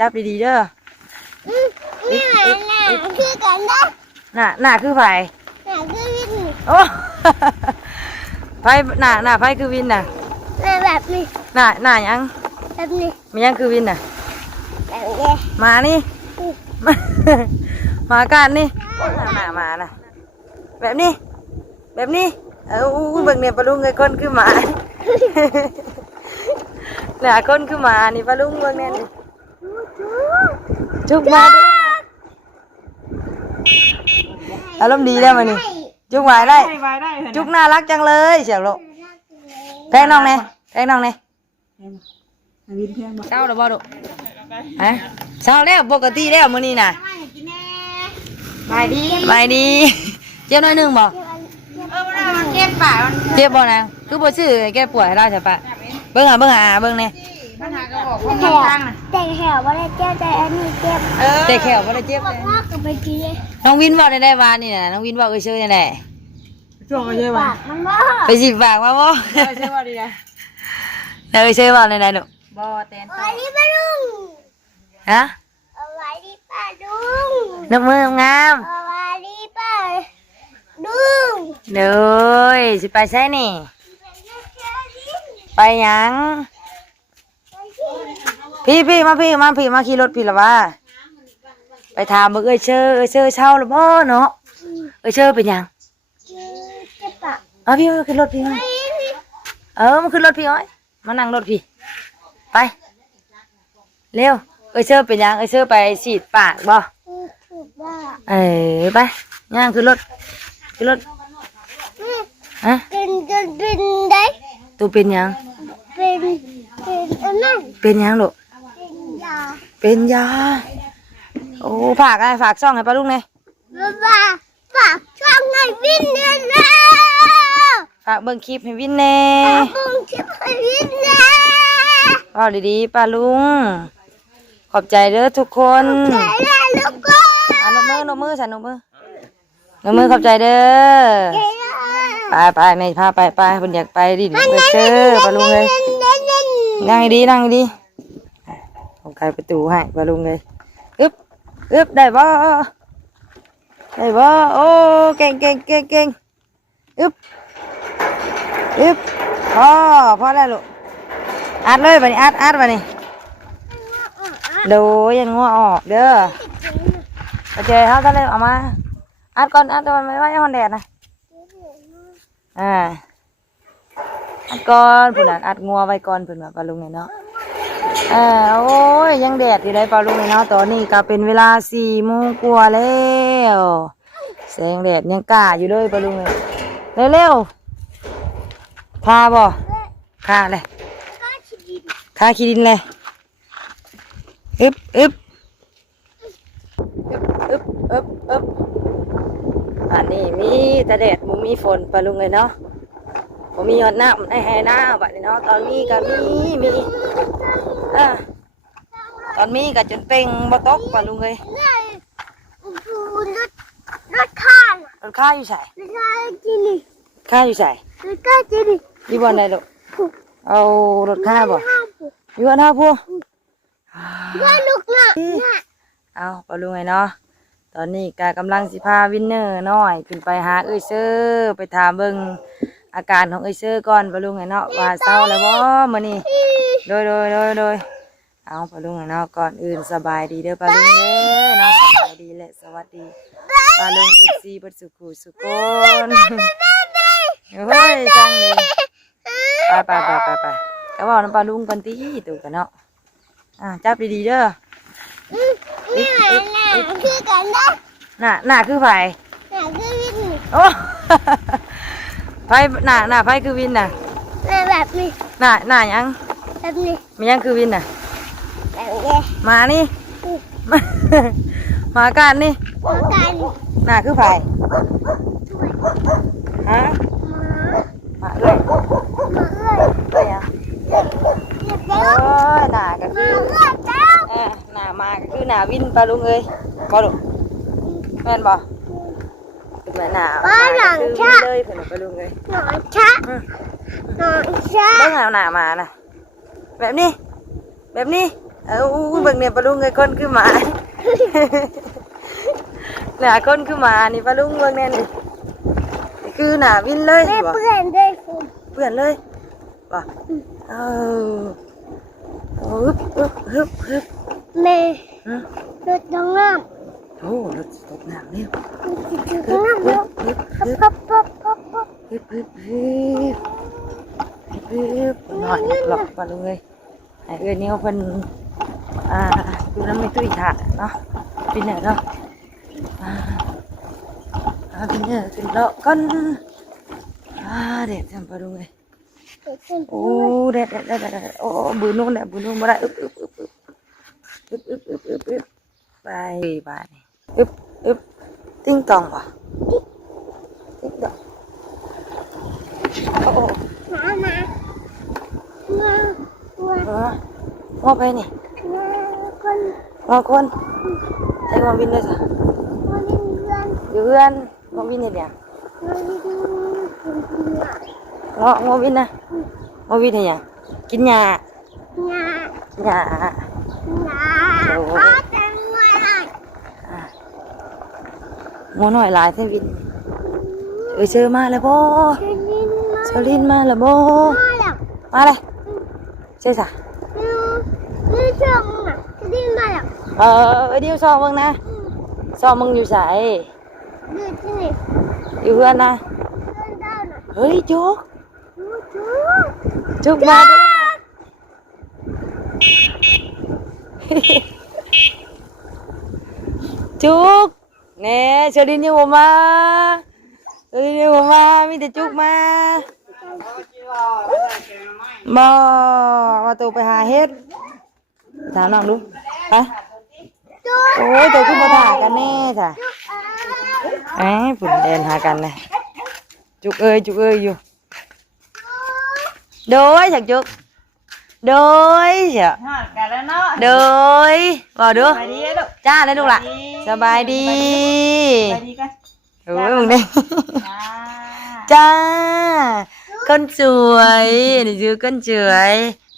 จับดีๆเด้อนี่หนาคือกันนะหน้าคือไผหนาคือวินโอ้ ไผหน้าไผคือวินน่ะหนาแบบนี้หน้ายังแบบนี้มันยังคือวินน่ะแบบนี้มานี่ มากันนี่มาน่ะแบบนี้เบิ่งเนี่ยปลาลุงไอ้คนคือหมาเนี่ยคนคือหมานี่ปลาลุงเบิ่งเนี่ยจุกมาดูอารมณ์ดีแล้วมันนี่จุกไหวได้จุกน่ารักจังเลยเสียวโลแพงน้องเนี่ยเช้าหรือบ่ดุฮะเช้าแล้วปกติแล้วมื้อนี้น่ะไปดีเจ็บหน่อยนึงบ่มันเก็บป่ามันเจ็บบ่นางคือบ่ซื้อแก้ปวดให้เราใช่ปะเบิ่งเบิ่งเนี่ยปัญหาก็ออกของทางน่ะแต่แขวบ่ได้เจ็บแต่อันนี้เจ็บแต่แขวบ่ได้เจ็บพ่อก็ไปกินเลยน้องวินบอกได้ว่านี่น่ะน้องวินบอกเชื่อนี่แหละช่วงใช่ป่ะมันบ่ไปสิฝากมาบ่ใช่ป่ะดีนะเชื่อว่าในลูกบ่แตนเอาไว้ที่ป้าลุงฮะเอาไว้ที่ป้าลุงนกมืองามเอาไว้ที่ป้าลุงเด้อสิไปไสนี่ไปหยังพี่มาขี่รถพี่ละว่าไปถามเบิ่งเชื่อเช่าหรือบ่เนาะเชื่อเป็นหยังเจ็บปะพี่มาขึ้นรถพี่มามาขึ้นรถพี่อ้อยมานั่งรถพี่ไปเร็วเชื่อเป็นหยังเชื่อไปฉีดปากบ่ไปย่างขึ้นรถฮะเป็นได้ ตัวเป็นหยังเป็นอันนั้นเป็นหยังลูกเป็นยาโอ้ฝากช่องให้ป้าลุงเลยฝากช่องให้วินเนี่ยแล้ว ฝากเบิ่งคลิปให้วินแน่ฝากเบิ่งคลิปให้วินแน่เอาดีๆป้าลุงขอบใจเด้อทุกคนใจได้ลูกก็นกมือฉันนกมือขอบใจเด้อไปไม่พาไปเพิ่นอยากไปดิไปเจอป้าลุงเลยนั่งดีผมไขประตูให้ป้าลุงเลยอึบได้บ่โอ้เก่งอึบพอได้ลูกอัดเลยบัดนี้อัดบัดนี้ดูยันงัวออกเด้อโอเคเขาจะเลยออกมาอัดก่อนไม่ว่าจะฮอนแดดนะอัดก่อนผุนอัดงัวไว้ก่อนผุนแบบปลาลุงเนี่ยเนาะโอ้ยยังแดดอยู่เลยปลาลุงเนี่ยเนาะตอนนี้ก็เป็นเวลา4 โมงกว่าแล้วแสงแดดยังกล้าอยู่เลยปลาลุงเลยเร็วพาบ่ฆ่าเลยฆ่าขี้ดินเลยอึบอันนี้มีแต่แดดมีฝนปลาลุงเลยเนาะผมมีหยดน้ำให้หน้าบัดนี้เนาะตอนมีก็มีตอนมีก็จนเป่งบ่ตกปลาลุงเลยรถข้างรถข้าอยู่ใส่ข้าอยู่ใส่อยู่บนไหนลูกเอารถข้าบ่อยู่บนท่าพูลูกน่ะเอาปลาลุงไงเนาะตอนนี้กากำลังสิพาวินเนอร์น้อยขึ้นไปหาเซอร์ไปถามเบิ่งอาการของเซอร์ก่อนปลาลุงไงเนาะว่าเศร้าแล้วบ่มื้อนี้โดยเอาปลาลุงไงเนาะก่อนอื่นสบายดีเด้อปลาลุงเด้อเนาะสบายดีและสวัสดีปลาลุงFCบัดสุขุสุกนเฮ้ยจังเลยไปก็บอกน้ำปลาลุงกันตีตู่กันเนาะจับดีๆเด้อนี่คือกันนะหน้าคือไผหนาคือวินโอ้ไผหน้าไผคือวินน่ะหนาแบบนี้หน้ายังแบบนี้มันยังคือวินน่ะแบบนี้มานี่มากันนี่หน้าคือไผฮะมาเลยอ่ะโอ้ยหน้าก็คือหน้ามาก็คือหน้าวินปลาลุงเลยบ่ลูกแม่นบ่คือแม่หน้าคือวินเลยเพิ่นปลาลุงเลยหนอนชะเบิ่งเอาหน้ามานะแบบนี้ เอ้าเบิ่งเนี่ยปลาลุงไอ้คนคือหมา หน้าคนคือหมานี่ปลาลุงเบิ่งแน่นี่นี่คือหน้าวินเลย แม่ บ่ เพื่อนด้วยคุณ เพื่อนเลยบ่เออฮึบฮึบฮึบฮึบ แม่ ฮะ รถน้องน้ โอ้รถตกน้ำเร็ว ำรถน้องน้ำ ฮึ แล้ บ ว ฮึบฮึบ ปั๊บปั๊บปั๊บปั๊บ ฮึบฮึบฮึบฮึบหน่อยหลอกปลาลุงเลยไอ้เอื้อนี่เขาเพิ่นดูน้ำไม่ตุ้ยถ่าเนาะวินเนอร์เนาะวินเนอร์ขึ้นเลาะก่อนเด็ดจังปลาลุงเลย โอ้เด็ดโอ้บืนนู่นเนี่ยบืนนู่นมาได้อึบไปบ้านนี่อึบติ้งตองว่ะติ้งตองโอ้ มาว่าไปนี่ คน ว่าคนใช้งอวินได้จ้ะ คนเพื่อน อยู่เพื่อนงอวินเห็นยัง งอวินนะงอวินเห็นยังกินหญ้าหญ้างัวหน่อยหลายเทวินเชื่อมาแล้วบ่เชอรินมาแล้วบ่มาเลยใช่สะเดี๋ยวซอมึงนะซอมึงอยู่ใส่อยู่เพื่อนนะเฮ้ยจุกมาด้วยจุกเน่เชอรินยังบ่มาเชอรินยังบ่มามีแต่จุกมาบ่ว่าตัวไปหาเฮ็ดถามน้องดูไปโอ้ยตัวขึ้นมาถ่ากันแน่จ้ะฝุ่นแดนหากันเลยจุกเอ้ยอยู่โดยฉักจุกโดยเชียว ฮอดกันแล้วเนาะ โดยบอกดู ไปดีลูก จ้าเลยลูกล่ะสบายดี ไปดีกัน โอ้ยมึงเนี่ย จ้า จ้าคนสวยนี่ชื่อคนสวย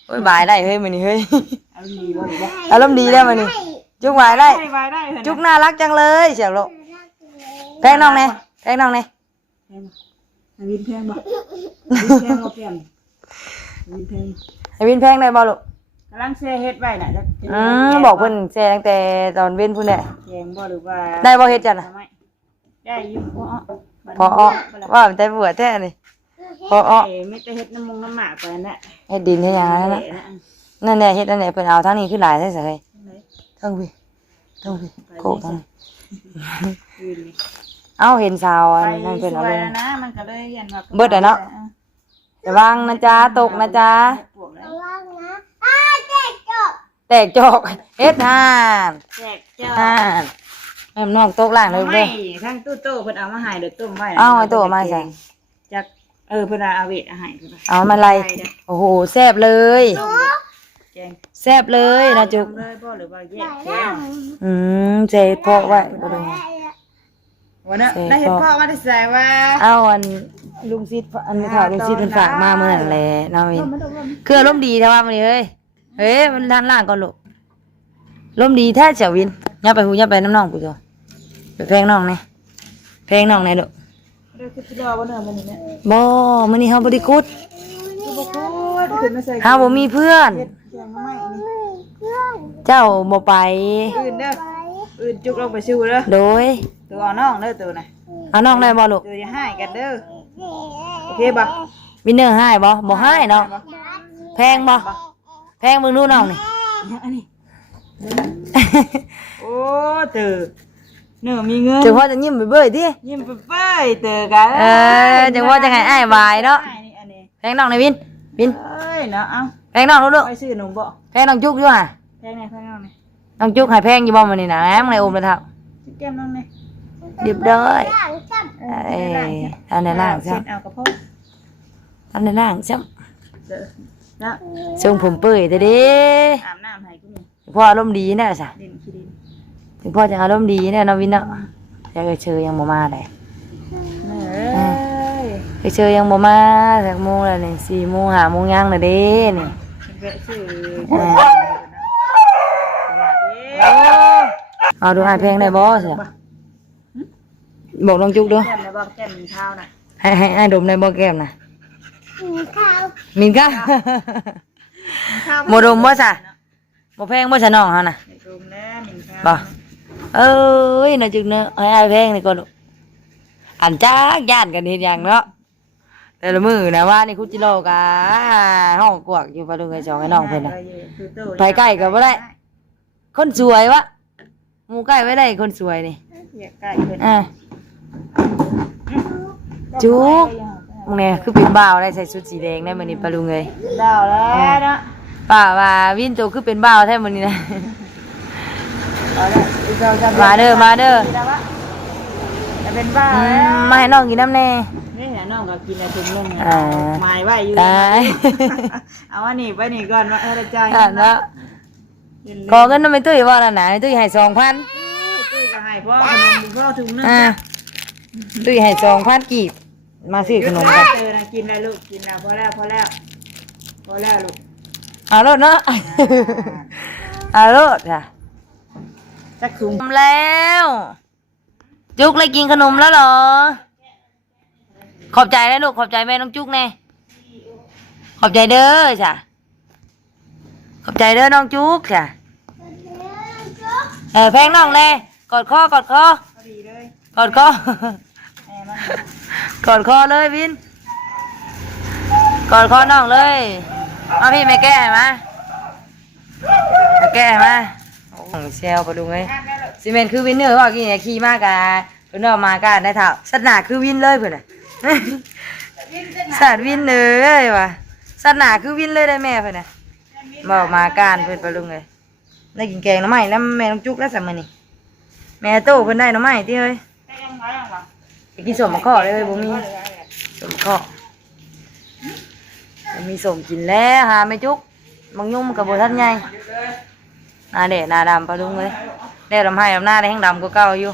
โอ้ยบายได้เฮ้ยมันนี่เฮ้ย เอาดีบ่ดีบ่ อารมณ์ดีได้มันนี่จุกบายได้ ไปได้เถอะ จุกน่ารักจังเลยเชียวลูกแพงน้องเนี่ยแพงน้องเนี่ย วินแพงบ่วินแพงบ่เปลี่ยนวินแพง ให้วินแพงได้บ่ลูก กำลังแช่เฮ็ดไว้น่ะจะ บอกเพิ่นแซ่ตั้งแต่ตอนเว้นพุ่นแหละ แกงบ่หรือว่า ได้บ่เฮ็ดจ้ะน่ะ ได้อยู่บ่ พอว่ามันแต่บัวแท้นี่พอ ไม่ได้เฮ็ดน้ำมงน้ำหมากไปนั่นแหละ เฮ็ดดินเฮ็ดหยังนั่นน่ะนั่นแหละเฮ็ดนั่นแหละเพิ่นเอาทั้งนี้ขึ้นหลายแท้ซะเฮ้ยทั้งพี่โกะทั้งนี้เอ้าเห็นสาวอันนั่นเพิ่นเอาลง นะมันก็เลยยันว่า เบิดอะเนาะ ระวังนะจ๊ะตกนะจ๊ะแตกจอกเฮ็ดห่าน แจกเจ้า ห่านแม่น้องตกล่างเลย ไม่ เด้อ ทั้งตู้โต้เพิ่นเอามาให้เด้อต้มไว้ เอาไอ้โต้มาใส่ จักเพิ่นเอาเวทอาหารเพิ่น เอามาไล่โอ้โหแซ่บเลย แกง แซ่บเลยนะจุก เลยบ่หรือว่าแยกแกง เจเพาะไว้บ่ได้ วันนั้นได้เห็นพ่อมาได้ใส่ว่า เอาอันลุงซิดอันนี้ข่าวลุงซิดมันฝากมาเมื่อนั้นแหละน้องวินคืออารมณ์ดีแท้ว่ามื้อนี้เฮ้ยมันด้านล่างก่อนลูกลมณ์ดีแท้เฉียววินอย่าไปหูอย่าไปน้ำน้องกูจ้ะไปแพงน้องแน่แพงน้องแน่ลูก เดี๋ยวคือรอบ่เด้อมื้อนี้เนี่ย บ่มื้อนี้เฮาบ่ได้กุด คือบ่พูดขึ้นมาใส่ เฮาบ่มีเพื่อน แกงมาใหม่นี่ เจ้าบ่ไป อื่นเด้ออื่นจุกลงไปชิวเด้อ โดย ตัวเอาน้องเด้อตัวน่ะ เอาน้องได้บ่ลูก ตัวอย่าให้กันเด้อโอเคบ่ วินเนอร์ให้บ่ให้เนาะแพงบ่แพงมึงดูน้องนี่ อันนี้โอ้เตอเนื้อมีเงิน จังว่าจะยิ้มไปเบ้ยติ ยิ้มไปเป้ยเตอกัน จังว่าจะให้อ้ายบายเนาะ อันนี้ แพงน้องในวิน เอ้ยเนาะเอา แพงน้องลูก ไปซื้อหนูบ่ แพงน้องจุกอยู่ห่ะ แพงไหนแพงน้องนี่ น้องจุกให้แพงอยู่บ่มื้อนี้นะมึงได้อมแล้วเท่า สิแก้มน้องนี่ เรียบร้อยอันในล่าง เสร็ ซ้ำ จเอากระเพาะ อันในล่างซ้ เด้อแล้ว ำทรงผมเปื่อยแต่เด้ อาบน้ำให้กูนี่ พ่ออารมณ์ดีแน่ซะ ดินขี้ดิน ถึงพ่อจะอารมณ์ดีแน่น้องวินเนาะจะเชยยังบ่มาได้ เอ้ย เชยยังบ่มาสักโมงแล้วนี่4 โมง5 โมงยังน่ะเด้นี่ เวะซื้อ โอ้เอาดูอ้ายแพงได้บ่เสียบอกน้องจุกดู แก้มนะบอกแก้มมีข้าวนะ ให้อ้ายดมได้บ่แก้มน่ะ มีข้าว มินก้า ข้าว บ่ดมบ่ซะบ่แพงบ่ซะน้องเฮาน่ะ ไม่ดมนะมีข้าว บ่เอ้ยน่าจึกเนอะให้อ้ายแพงนี่ก่อนลูกอันจักย่านกันเฮ็ดหยังเนาะแต่ละมื้อนะว่านี่คุจิโร่กะห้องกวกอยู่ปะลุงไอ้สองไอ้น้องเพิ่นน่ะ ไปใกล้ก็บ่ได้ คนสวยวะหมู่ใกล้ไว้ได้คนสวยนี่ อยากใกล้เพิ่น อ่าจุกมึงเนี่ยคือเป็นบ่าวได้ใส่ชุดสีแดงได้มื้อนี้ปะลุงเอ้ย ดาวแล้วเนาะ ป้าว่าวินโตคือเป็นบ่าวแท้มื้อนี้นะ เอาละอีกสองสาม มาเด้อมาเด้อ จะเป็นบ้า อื แล้ว มมาให้น้องกินน้ำแน่ นี่แหละน้องก็กินอะไรถุงนึง อ่า หมายไว้อยู่ ตาย เอาอันนี้ไปนี่ก่อนว่าได้ใจ อ่าเนาะขอเงินนำไปตุ้ยว่าล่ะนะตุ้ยให้ 2,000 ตุ้ยก็ให้พ่อขนมพ่อถุงนึง อ่าตุ้ยให้ 2,000กีบมาซื้อขนมกัน เจอนะกินอะไรลูกกินแล้วพอแล้วพอแล้วพอแล้วลูก เอาโลดเนาะ เอาโลดค่ะ จักถุง ขนมแล้ว จุกเลยกินขนมแล้วเหรอ ขอบใจนะลูกขอบใจแม่น้องจุกแน่ขอบใจเด้อจ้ะขอบใจเด้อน้องจุกจ้ะแพงน้องเลยกอดคอกอดคอ พอดีเลย กอดคอ กอดคอเลยวินกอดคอน้องเลยมาพี่ไม่แก้มาแก้มาโอ้เซลปะลุงเอ้ยซีเมนต์คือวินเนอร์ว่ากี่เนี่ยขี่มากะเพิ่นเอามากันได้เท่าสัตว์หนาคือวินเลยเพิ่นน่ะ สัตว์วินเลยว่ะสัตว์หนาคือวินเลยได้แม่เพิ่นน่ะบอกมาการเพิ่นปะลุงเอ้ยได้กินแกงหน่อไม้แล้วแม่น้องจุกแล้วสมื้อนี้แม่โตเพิ่นได้หน่อไม้ติเอ้ยไปกินสมมะข้อเลยเอ้ยบ่มีสมมะข้อบ่มีสมกินแล้วหาแม่จุกบางยุ่มกับบ่ทันใหญ่หน้าแดดหน้าดำปะลุงเอ้ยแดดลำไห้ลำหน้าได้แห้งดำกว่าเก่าอยู่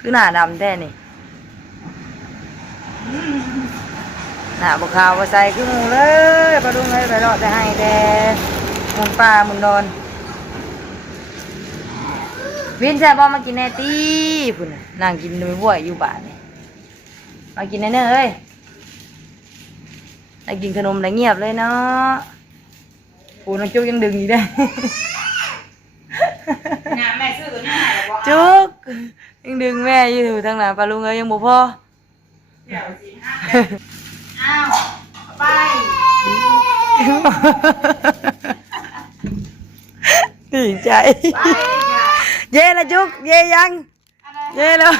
คือหน้าดำแท้นี่หน้าบกขาวบ่ใส่คือหมูเลยปลาดุงเลยไปรอดแต่ให้แต่หมุนป่าหมุนนอนวินแซ่บบ่มากินแน่ตีพุ่นน่ะนั่งกินด้วยบ่วยอยู่บ้านนี่มากินแน่เน้อเอ้ยได้กินขนมได้เงียบเลยเนาะปูน้องจุกยังดึงอยู่ได้ น้ำแม่ซื้อตัวนี้ให้แล้วบ่ จุกยังดึงแม่อยู่ทางหน้าปลาลุงเอ้ยยังบ่พอ เดี๋ยวสิอ้าวไป ดีใจ เย่ละจุกเย่ยังเย่แล้ว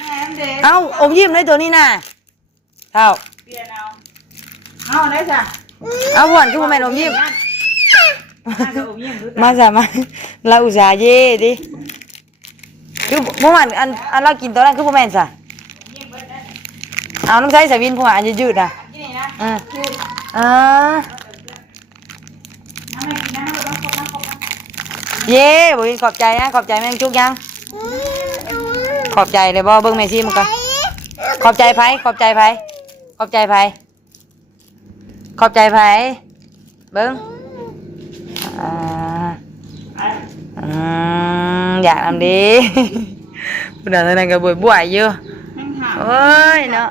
แม่เด็ก เอาอมยิ้มเลยตัวนี้น่ะเท่า เปลี่ยนเอาได้จ้ะ เอาหวานคือบ่แม่นอมยิ้ม น่าจะอมยิ้มรู้จัก มาสามาเราอุตส่าห์เย่ดิคือเมื่อวานอันเรากินตอนนั้นคือบ่แม่นซะเอาน้ำใช้สาวินพวกอันยืดๆน่ะ ที่นี่นะ อ่าอ่า น้ำแม่กินน้ำต้องครบน้ำครบน้ำ เย่บ่ยินขอบใจนะขอบใจแม่งจุกยังขอบใจเลยบ่เบิ่งแม่ซิมันก่อนขอบใจไผขอบใจไผขอบใจไผขอบใจไผเบิ่งอ่าอยากทำดี คุณอาจารย์ก็บ่อยๆอยู่ แม่งหา โอ้ยเนาะ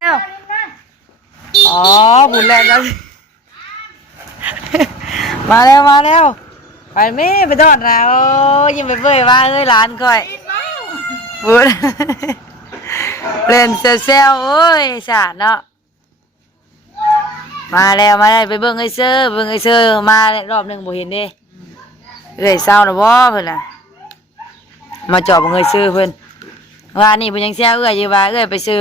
เอ้าอ๋อบุญแรงจัง มาแล้วมาแล้วไปแม่ไปทอดนะโอ้ยยิ้มไปเบ้ยว่าเอ้ยหลานก่อยบุญ เล่นเซลโอ้ยสาดเนาะมาแล้วมาได้ไปเบิ่งไอ้เซอร์มารอบหนึงบ่เห็นเด้เอ้ยเศร้านะบ่เพิ่นน่ะมาจอบเบิ่งไอ้เซอร์เพิ่นว่านี่เพิ่นยังแซวเอ้ยอยู่ว่าเอ้ยไปซื้อ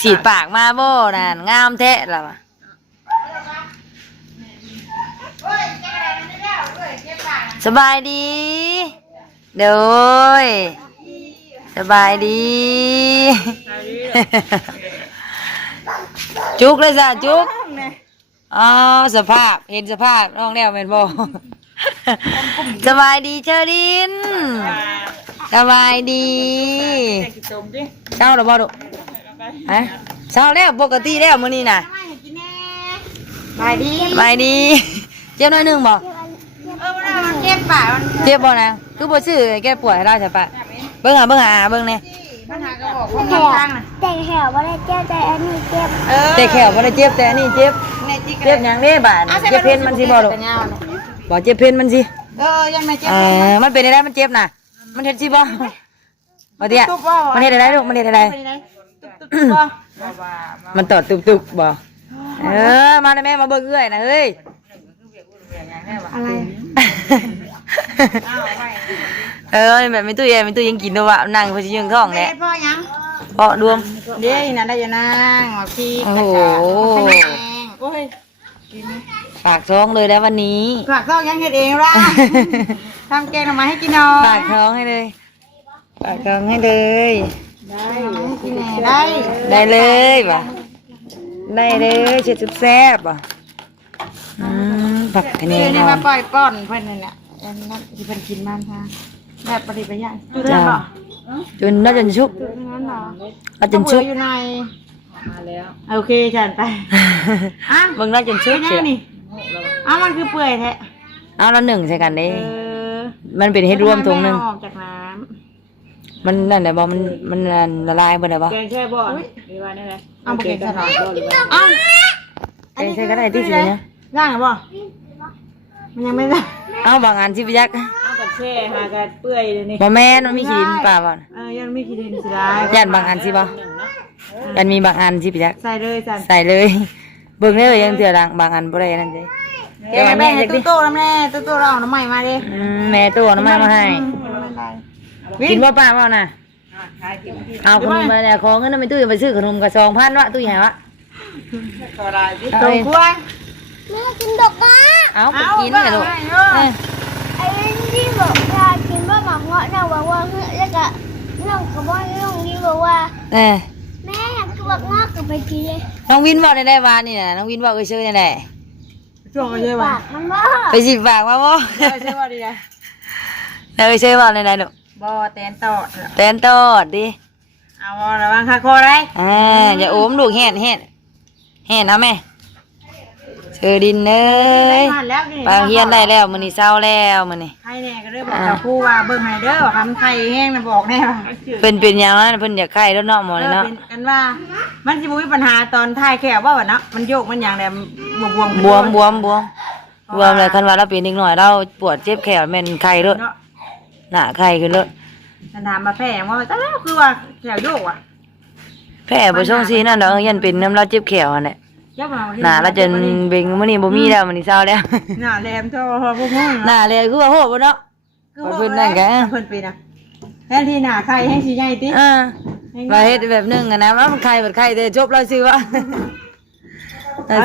สีดปากมาบ่นั่นงามแท้ล่ะว่ะสบายดีเด้อสบายดี จุกเลยจ้ะจุกอ๋อสภาพเห็นสภาพน้องแล้วเป็นบ่ สบายดีเชอรินสบายดี กินต้มดิ เช้าหรือบ่ดุฮะเช้าแล้วปกติแล้วมื้อนี้น่ะ ไปดี สบายดี เจ็บหน่อยหนึงบ่ มันเจ็บปากมัน เจ็บบ่นางคือบ่ซื้อแก้ปวดให้เราใช่ปะเบิ่งเบิ่งแน่ ปัญหาก็บอกของข้างน่ะ แต่งแถวว่าได้เจ็บแต่อันนี้เจ็บ แต่แขวบ่ได้เจ็บแต่อันนี้เจ็บ ในจิก เจ็บหยังเด้บาดเจ็บเพนมันสิบ่ลูกบ่เจ็บเพนมันสิ ยังไม่เจ็บ มันเป็นได้มันเจ็บน่ะมันเฮ็ดสิบ่บ่เตี้ยมันเฮ็ดได้ลูกมันเฮ็ดได้ ตุ๊บบ่ มันตอดตุบๆบ่มาได้แม่มาเบิ่งเอื้อยนะเฮ้ย อะไร แบบไม่ตู้เย็นไม่ตู้ยังกินด้วยวะนั่งเพอสิยังท้องแหละ พ่อยัง เพาะรวม เดี๋ยวน่ะได้ยังนางหมอพี่ โอ้โห โอ้ย ฝากท้องเลยแล้ววันนี้ ฝากท้องยังเฮ็ดเองล่ะทำแกงมาให้กินหน่อย ฝากท้องให้เลยฝากท้องให้เลย ได้ ได้เลยป่ะได้เลยเช็ดซุปแซ่บป่ะผักคะแน เดี๋ย น วนี้มาปล่อยป้อนเพิ่นนั่นแหละอันนั้นที่เพิ่นกินมันทางแบบปฏิบัติอย่างจุดนั้นบ่ จนน่าจนชุบ จุดนั้นเหรอ น่าจนชุบ อยู่ในมาแล้วโอเคจันไปอ่ะ มึงน่าจนชุบ เป็น เชี ยั ยว งนี่อ้าวมันคือเปื่อยแท้ เอาแล้วหนึ่งใช่กันเด้ อ มันเป็นเฮ็ดรวมถุงหนึ่ง ออกจากน้ มันนั่นแหละบอกมันละลายไปเลยบ่ แกงแค่บ่หรือว่านั่นแหละ ำเอาไปกินซะหน่อย หรือว่า อ้าว เอ้ยใช่ก็ได้ที่สิเนี่ย ย่างหรือเปล่ามันยังไม่ได้ เอาบางอันสิพี่ยักษ์ เอากันแช่หากันเปื่อยเลยนี่ บ่แม่นมันมีขีดินป่าบ่ ยังไม่คิดเห็นสิได้ ย่านบางอันสิบ่ยันมีบางอันสิพี่ยักษ์ ใส่เลยจัน ใส่เลย เบิ่งได้เลยยังเถื่อรังบางอันบ่ได้นั่นเด้ เดี๋ยวแม่ตู้โต้แล้วแม่ตู้โต้เราเอาน้ำใหม่มาดิ แม่ตัวน้ำมันมาให้กินบ่ป้าบ่น่ะเอาขนมมาแล้วขอเงินไปตู้ไปซื้อขนมกับ2,000วะตู้ใหญ่วะ ตรงกล้วย แม่กินดอกไม้ เอาไปกินกันลูก ไอ้ที่บอกว่ากินว่าหมาเงาะนะบอกว่าแล้วก็น้องกับว่าน้องนี่บอกว่า เออ แม่อยากกินบักงอกกับไปกินเลย น้องวินบอกได้วานี่น่ะน้องวินบอกเอ้ยชื่อนี่แหละ ช่วงอะไรวะ ปากมันว่า ไปสิฝากมาบ่ ใช่ว่าดีนะ แล้วเอ้ยชื่อบอกได้ลูก บ่แตนตอด แตนตอดดิ เอาระวังคาโคได้ อย่าโอมลูกแห่นเอาแม่เชอดินเอ้ยปางเฮียนได้แล้วมื้อนี้เช้าแล้วมื้อนี้ ใครแน่ก็ได้บอกกับครูว่าเบิ่งให้เด้อว่าคำไทยแห้งนะบอกแน่ว่า เป็นหยังนั้นเพิ่นอยากไข้แล้วเนาะหมอนี่เนาะ เป็นกันว่า มันสิบ่มีปัญหาตอนท้ายแค่ว่าเนาะมันโยกมันอย่างแดมบวม บวมเลยคันว่าเราเป็นนิดหน่อยเราปวดเจ็บแขนแม่นไข้เด้อ เนาะ หน้าไข้ขึ้นเด้อ ฉันถามมาแพ้ว่าแต่แล้วคือว่าแขวโยกอ่ะ แพ้บ่ช่วงซีนั่นดอกยันเป็นน้ำเราเจ็บแขนนั่นแหละ ยับมา หน้าเราจนเบ่งมื้อนี้บ่มีแล้วมื้อนี้เช้าแล้ว หน้าแหลมเท่าพวกมึง หน้าเลยคือว่าโหดบ่เนาะ เพิ่นนั่นกะ เพิ่นเป็นอ่ะแทนที่หน้าใครให้สิใหญ่ติ มาเฮ็ดแบบนึงอะนะมันไข้บัดไข้แต่จบแล้วซื่อวะ เออ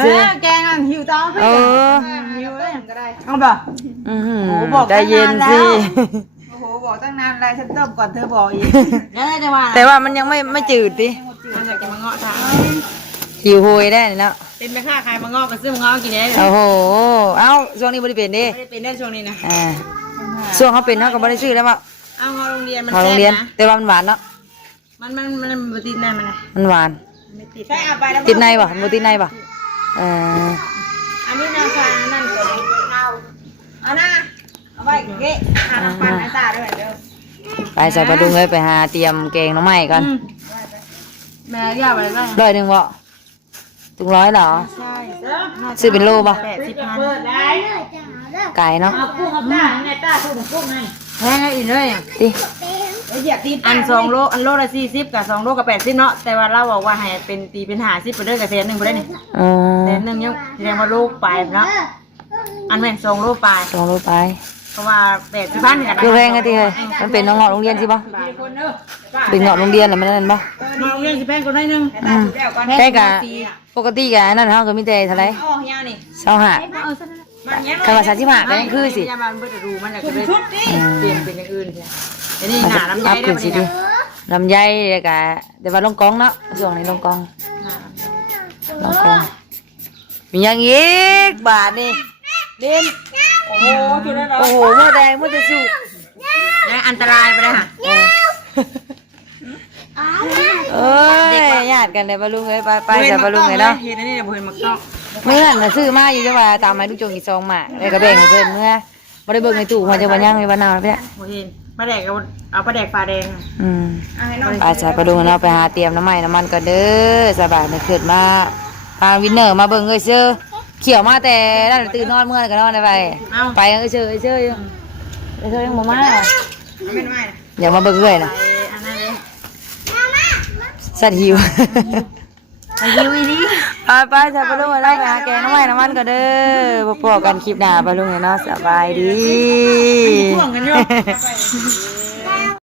แกงอันหิวต้อง เออ หิวเลยก็ได้เอาบ่ อื้อหือ โอ้บอก ใจเย็นสิ โอ้โหบอกตั้งนานแล้วฉันต้มก่อนเธอบอกอีกแล้วจะว่า แต่ว่ามันยังไม่จืดติ มันอยากจะมาเงาะทาง หิวโหยได้นี่เนาะ เป็นแม่ค้าขายมาเงาะก็ซื้อมาเงาะกินได้เลย โอ้โหเอ้าช่วงนี้บ่ได้เป็นเด้ ไม่ได้เป็นได้ช่วงนี้นะ ช่วงเขาเป็นเขาก็บ่ได้ซื้อแล้วว่า เอาเงาะโรงเรียนมัน เขาโรงเรียนแต่ว่ามันหวานเนาะ มันติดในมันนะ มันหวาน ไม่ติดใช่เอาไปแล้ว ติดในบ่บ่ติดในบ่เออ อันนี้แนวทางนั่นก่อนเอาหน้าเอาไปเก๊ะหาทางปันให้ตาด้วยเด้อ ไปใส่ปลาดุงเอ้ยไปหาเตรียมแกงหน่อไม้ก่อน แม่ย่าไปบ้าง 100นึงบ่ถุง100เหรอ ใช่ ซื้อเป็นโลบ่ 80,000 ไก่เนาะ กุ้งกับต้าไงต้ากุ้งกับกุ้งไง แพงอีกเลยอ่ะ ติ เหยียบตีน อัน2 โลอันโลละ40กับ2 โลกับ80เนาะแต่ว่าเราบอกว่าให้เป็นตีเป็น50ไปเด้อกับ100,000บ่ได้นี่ อ๋อ 100,000ยังแสดงว่าโลปลายเนาะอันแม่น2 โลปลาย 2โลไป เพราะว่า80,000นี่ก็ คือแพงกันติเฮ้ยมันเป็นเงาะโรงเรียนสิบ่เป็นเงาะโรงเรียนน่ะมันนั่นบ่ มาโรงเรียนสิแพงกว่าน้อยนึง ใกล้กะปกติกะอันนั่นเฮาก็มีแต่เท่าไหร่ อ๋อยานี่ 25คำว่า35ก็ยังคือสิ ยามันเพิ่นจะดูมันอยากจะเลยเปลี่ยนเป็นอย่างอื่นใช่อันนี้หนาลำไย อัพ ได้ ขึ้น บ่ สิ นี่ ดิลำไยแล้วก็แต่ว่าลงกองเนาะช่วงนี้ลงกองลงกองมีหยังอีกบาทนี่เด่น โอ้โหคือได้เนาะ โอ้โหมื้อแดงมื้อจะสุก และอันตรายไปเลยค่ะ เอ้ยญาติกันเด้อบ่ลุงเอ้ยไปๆจ้ะบ่ลุงเอ้ยเนาะ เห็นอันนี้เนี่ยบ่เห็นมักต้อง เมื่อน่ะซื้อมาอยู่จังว่าตามไม้ลูกจงอีก2หมากแล้วก็แบ่งให้เพิ่นเมื่อบ่ได้เบิ่งในตู้มันจะว่ายังมีบ่นาวเพิ่น โมเห็นปลาแดกเอาปลาแดกปลาแดง เอาให้น้อง ไปใส่ไปดูเนาะไปหาเตรียมน้ำมันก็เด้อสบายในเกิดมาทางวินเนอร์มาเบิ่งเอ้ยเชื่อเขี่ยวมาแต่นั่นตื่นนอนเมื่อก็นอนได้ไปไปเอ้ยเชื่ออยู่เอ้ยเชื่อยังบ่มา เอาไม่ได้ อย่ามาเบิ่งเอ้ยนะ ไปอันนั้นเลย สัตว์หิว ไปยิวอีนี่ ไปใส่ไปดูมาได้ไปหาแกงน้ำมันก็เด้อพอๆกันคลิปหน้าไปลุงเนาะสบายดี พ่วงกันอยู่